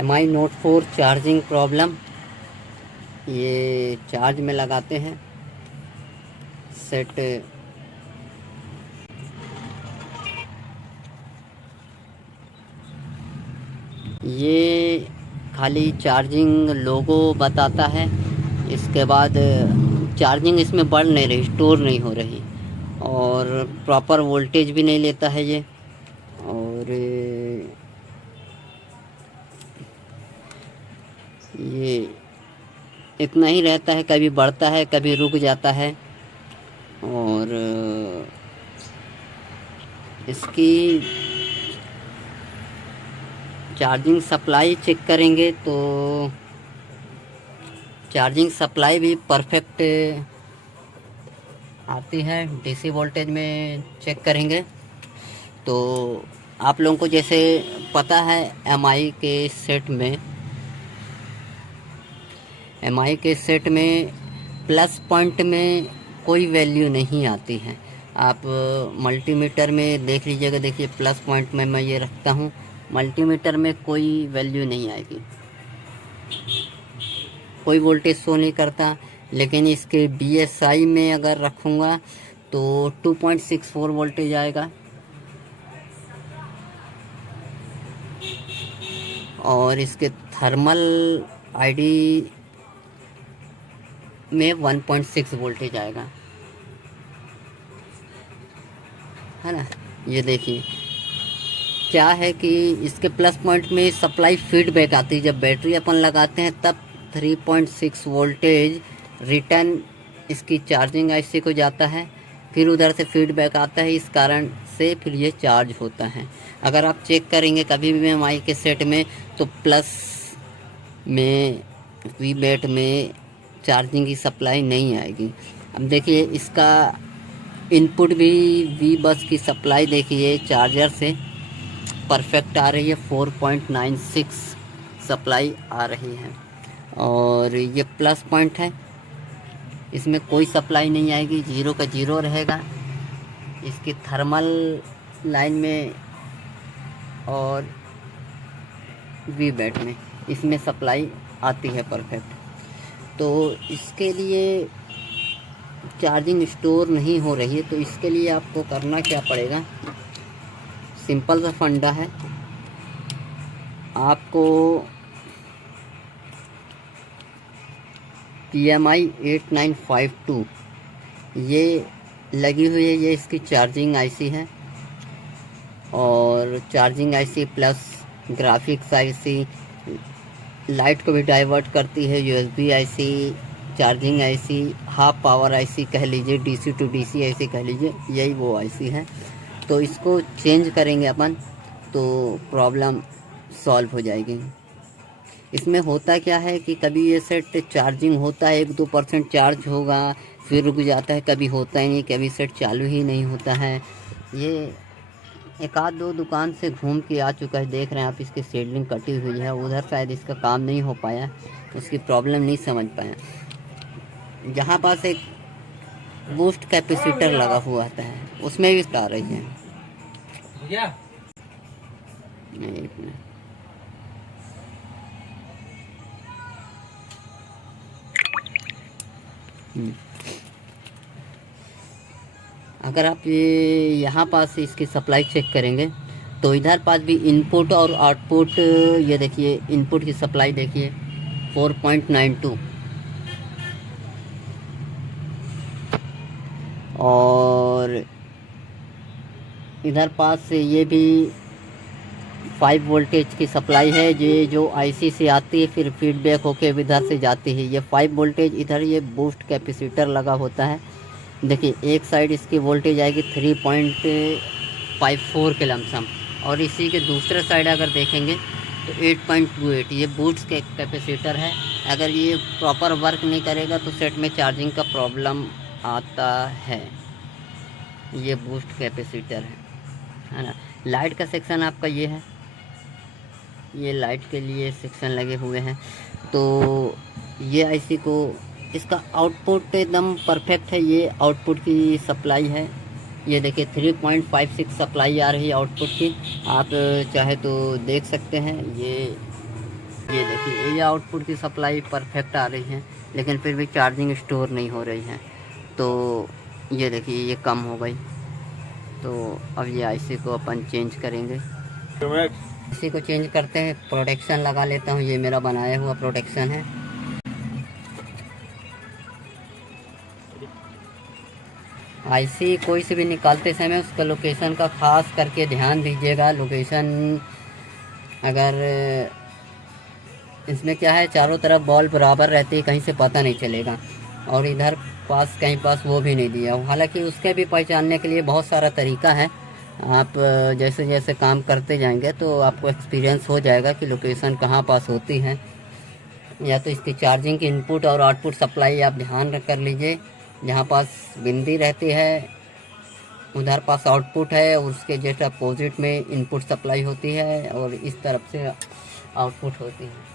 MI Note 4 charging problem. ये charge में लगाते हैं सेट। ये खाली चार्जिंग लोगो बताता है, इसके बाद चार्जिंग इसमें बढ़ नहीं रही, स्टोर नहीं हो रही, और प्रॉपर वोल्टेज भी नहीं लेता है ये। और ये इतना ही रहता है, कभी बढ़ता है कभी रुक जाता है। और इसकी चार्जिंग सप्लाई चेक करेंगे तो चार्जिंग सप्लाई भी परफेक्ट आती है। DC वोल्टेज में चेक करेंगे तो आप लोगों को जैसे पता है MI के सेट में प्लस पॉइंट में कोई वैल्यू नहीं आती है। आप मल्टीमीटर में देख लीजिएगा, देखिए प्लस पॉइंट में मैं ये रखता हूँ, मल्टीमीटर में कोई वैल्यू नहीं आएगी, कोई वोल्टेज शो नहीं करता। लेकिन इसके BSI में अगर रखूँगा तो 2.64 वोल्टेज आएगा, और इसके थर्मल ID में 1.6 वोल्टेज आएगा, है ना। ये देखिए क्या है कि इसके प्लस पॉइंट में सप्लाई फीडबैक आती है, जब बैटरी अपन लगाते हैं तब 3.6 वोल्टेज रिटर्न इसकी चार्जिंग IC को जाता है, फिर उधर से फीडबैक आता है, इस कारण से फिर ये चार्ज होता है। अगर आप चेक करेंगे कभी भी MI के सेट में तो प्लस में Vbat में चार्जिंग की सप्लाई नहीं आएगी। अब देखिए इसका इनपुट भी V बस की सप्लाई देखिए चार्जर से परफेक्ट आ रही है, 4.96 सप्लाई आ रही है। और ये प्लस पॉइंट है, इसमें कोई सप्लाई नहीं आएगी, जीरो का जीरो रहेगा। इसकी थर्मल लाइन में और Vbat में इसमें सप्लाई आती है परफेक्ट। तो इसके लिए चार्जिंग स्टोर नहीं हो रही है, तो इसके लिए आपको करना क्या पड़ेगा, सिंपल सा फंडा है। आपको PMI 8952 ये लगी हुई है, ये इसकी चार्जिंग IC है, और charging IC plus graphics IC, light को भी डाइवर्ट करती है, USB IC, charging IC, half power IC कह लीजिए, DC to DC IC कह लीजिए, यही वो IC है। तो इसको चेंज करेंगे अपन तो प्रॉब्लम सॉल्व हो जाएगी। इसमें होता क्या है कि कभी ये सेट चार्जिंग होता है, 1-2% चार्ज होगा, फिर रुक जाता है, कभी होता ही नहीं, कभी सेट चालू ही नहीं होता है। ये एक आध दो दुकान से घूम के आ चुका है, देख रहे हैं आप, इसकी शेडिंग कटी हुई है, उधर शायद इसका काम नहीं हो पाया, उसकी प्रॉब्लम नहीं समझ पाया। जहाँ पास एक बूस्ट कैपेसिटर लगा हुआ आता है उसमें भी आ रही है। एक मिनट, अगर आप ये यहाँ पास इसकी सप्लाई चेक करेंगे तो इधर पास भी इनपुट और आउटपुट, ये देखिए इनपुट की सप्लाई देखिए 4.92, और इधर पास से ये भी 5 वोल्टेज की सप्लाई है, ये जो IC से आती है, फिर फीडबैक होके इधर से जाती है। ये 5 वोल्टेज इधर ये बूस्ट कैपेसिटर लगा होता है। देखिए एक साइड इसकी वोल्टेज आएगी 3.54 के लमसम, और इसी के दूसरे साइड अगर देखेंगे तो 8.28, ये बूस्ट के कैपेसिटर है। अगर ये प्रॉपर वर्क नहीं करेगा तो सेट में चार्जिंग का प्रॉब्लम आता है। ये बूस्ट कैपेसिटर है ना। लाइट का सेक्शन आपका ये है, ये लाइट के लिए सेक्शन लगे हुए हैं। तो ये IC को, इसका आउटपुट एकदम परफेक्ट है, ये आउटपुट की सप्लाई है, ये देखिए 3.56 सप्लाई आ रही है आउटपुट की, आप चाहे तो देख सकते हैं। ये ये देखिए, ये आउटपुट की सप्लाई परफेक्ट आ रही है, लेकिन फिर भी चार्जिंग स्टोर नहीं हो रही है। तो ये देखिए, ये कम हो गई। तो अब ये आईसी को अपन चेंज करेंगे। इसी को चेंज करते हैं, प्रोटेक्शन लगा लेता हूँ। ये मेरा बनाया हुआ प्रोटेक्शन है। आईसी कोई से भी निकालते समय उसका लोकेशन का खास करके ध्यान दीजिएगा। लोकेशन अगर इसमें क्या है, चारों तरफ बॉल बराबर रहती है, कहीं से पता नहीं चलेगा। और इधर पास कहीं पास वो भी नहीं दिया। हालांकि उसके भी पहचानने के लिए बहुत सारा तरीका है। आप जैसे जैसे काम करते जाएंगे तो आपको एक्सपीरियंस हो जाएगा कि लोकेशन कहाँ पास होती है। या तो इसकी चार्जिंग की इनपुट और आउटपुट सप्लाई आप ध्यान रख कर लीजिए। जहाँ पास बिंदी रहती है उधर पास आउटपुट है, और उसके जस्ट अपोजिट में इनपुट सप्लाई होती है, और इस तरफ से आउटपुट होती है।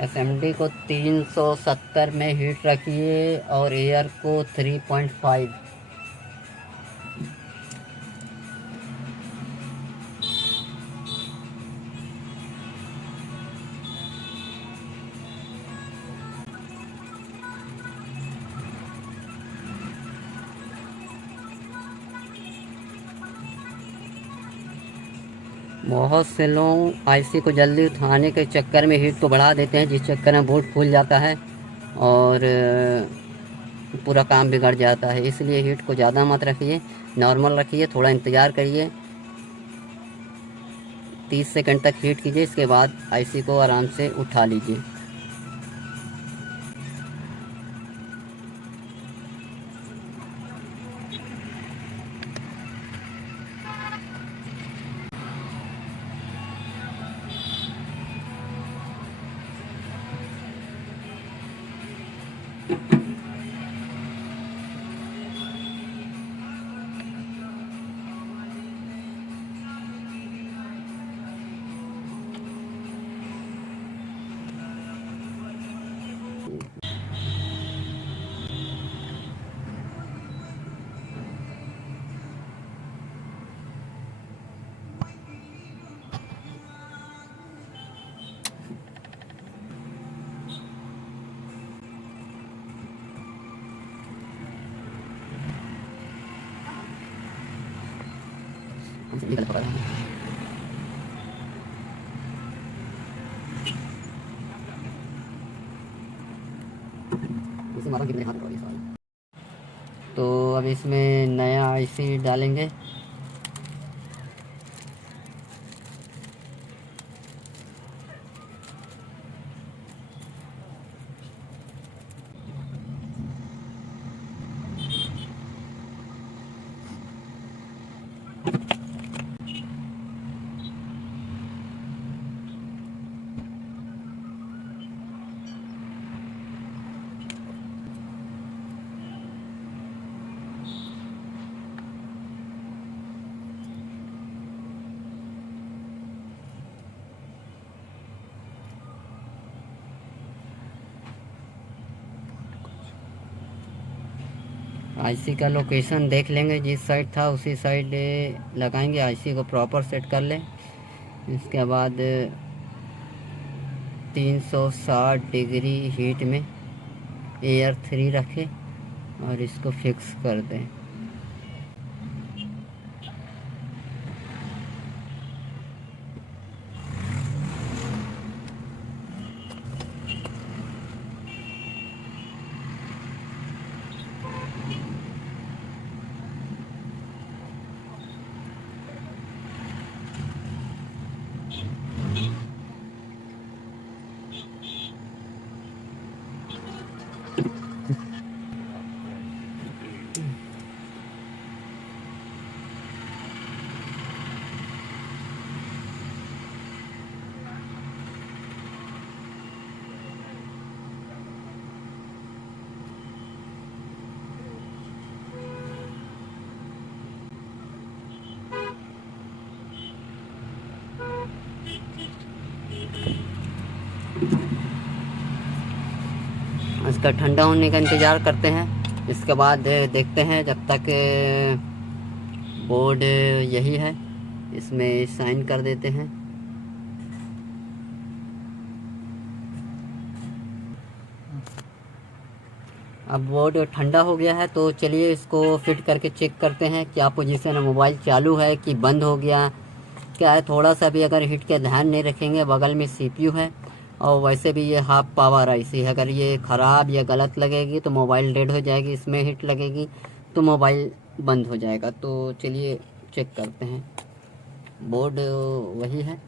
एसएमडी को 370 में हीट रखिए और एयर को 3.5। बहुत से लोग आईसी को जल्दी उठाने के चक्कर में हीट को बढ़ा देते हैं, जिस चक्कर में बोर्ड फूल जाता है और पूरा काम बिगड़ जाता है। इसलिए हीट को ज़्यादा मत रखिए, नॉर्मल रखिए। थोड़ा इंतज़ार करिए, 30 सेकंड तक हीट कीजिए, इसके बाद आईसी को आराम से उठा लीजिए। निकल पड़ा है। इसे मारा कितने हाथ पड़ा सवाल। तो अब इसमें नया आईसी डालेंगे। आईसी का लोकेशन देख लेंगे, जिस साइड था उसी साइड लगाएंगे। आईसी को प्रॉपर सेट कर लें। इसके बाद 360 डिग्री हीट में एयर 3 रखें और इसको फिक्स कर दें। इसका ठंडा होने का इंतज़ार करते हैं। इसके बाद देखते हैं। जब तक बोर्ड यही है, इसमें साइन कर देते हैं। अब बोर्ड ठंडा हो गया है, तो चलिए इसको फिट करके चेक करते हैं क्या पोजीशन है, मोबाइल चालू है कि बंद हो गया क्या है। थोड़ा सा भी अगर हीट के ध्यान नहीं रखेंगे, बगल में सीपीयू है और वैसे भी ये हाफ पावर आईसी है, अगर ये ख़राब या गलत लगेगी तो मोबाइल डेड हो जाएगी, इसमें हीट लगेगी तो मोबाइल बंद हो जाएगा। तो चलिए चेक करते हैं। बोर्ड वही है।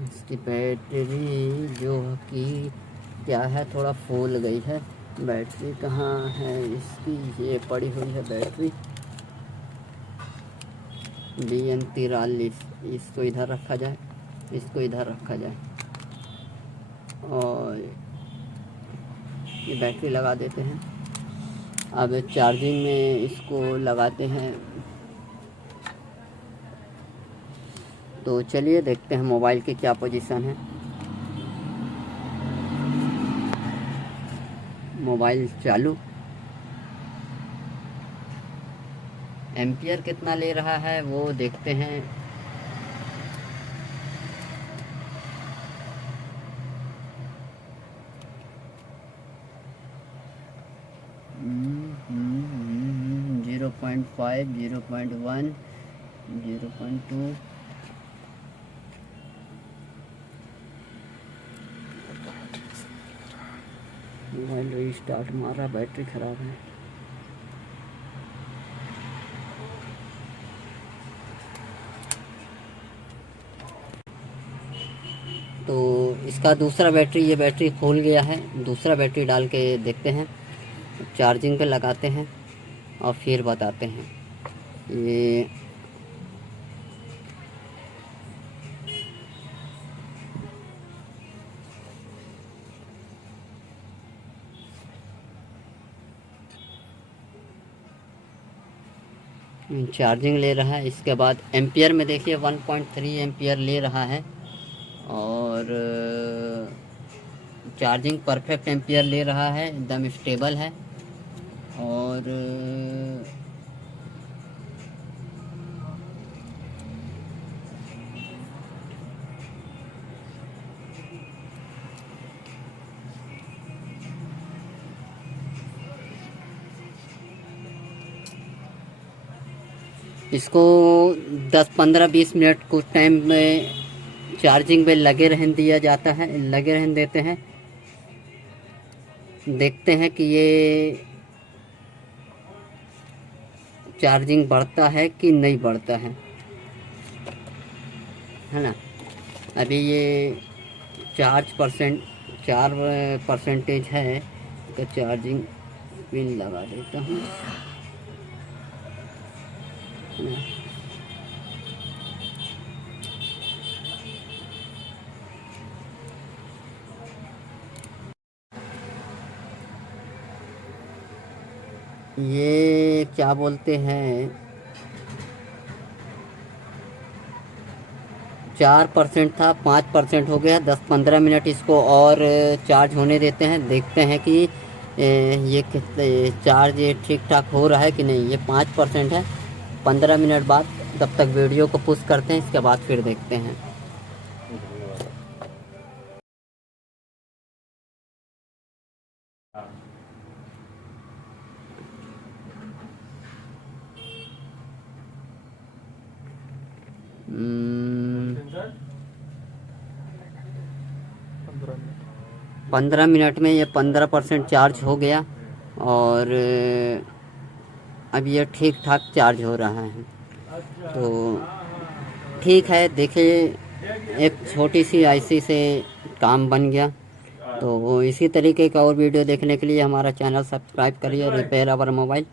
इसकी बैटरी जो कि क्या है, थोड़ा फूल गई है। बैटरी कहाँ है इसकी, ये पड़ी हुई है बैटरी BN43। इसको इधर रखा जाए, इसको इधर रखा जाए और ये बैटरी लगा देते हैं। अब चार्जिंग में इसको लगाते हैं। तो चलिए देखते हैं मोबाइल की क्या पोजीशन है। मोबाइल चालू। एम्पियर कितना ले रहा है वो देखते हैं। हम्म 0.5, 0.1, 0.2। मोबाइल रीस्टार्ट मारा, बैटरी ख़राब है। तो इसका दूसरा बैटरी, ये बैटरी खोल गया है, दूसरा बैटरी डाल के देखते हैं। चार्जिंग पे लगाते हैं और फिर बताते हैं। ये चार्जिंग ले रहा है। इसके बाद एम्पियर में देखिए 1.3 एम्पियर ले रहा है और चार्जिंग परफेक्ट एम्पियर ले रहा है, एकदम स्टेबल है। और इसको 10-15-20 मिनट कुछ टाइम में चार्जिंग पे लगे रहने दिया जाता है, लगे रहने देते हैं। देखते हैं कि ये चार्जिंग बढ़ता है कि नहीं बढ़ता है ना। अभी ये 4% है, तो चार्जिंग पिन लगा देता हूँ। ये क्या बोलते हैं, 4% था, 5% हो गया। 10-15 मिनट इसको और चार्ज होने देते हैं। देखते हैं कि ये चार्ज ठीक ठाक हो रहा है कि नहीं। ये 5% है। 15 मिनट बाद तब तक वीडियो को पुश करते हैं, इसके बाद फिर देखते हैं। हम्म, 15 मिनट में ये 15% चार्ज हो गया और अब ये ठीक ठाक चार्ज हो रहा है। तो ठीक है, देखिए एक छोटी सी आईसी से काम बन गया। तो इसी तरीके का और वीडियो देखने के लिए हमारा चैनल सब्सक्राइब करिए, रिपेयर अवर मोबाइल।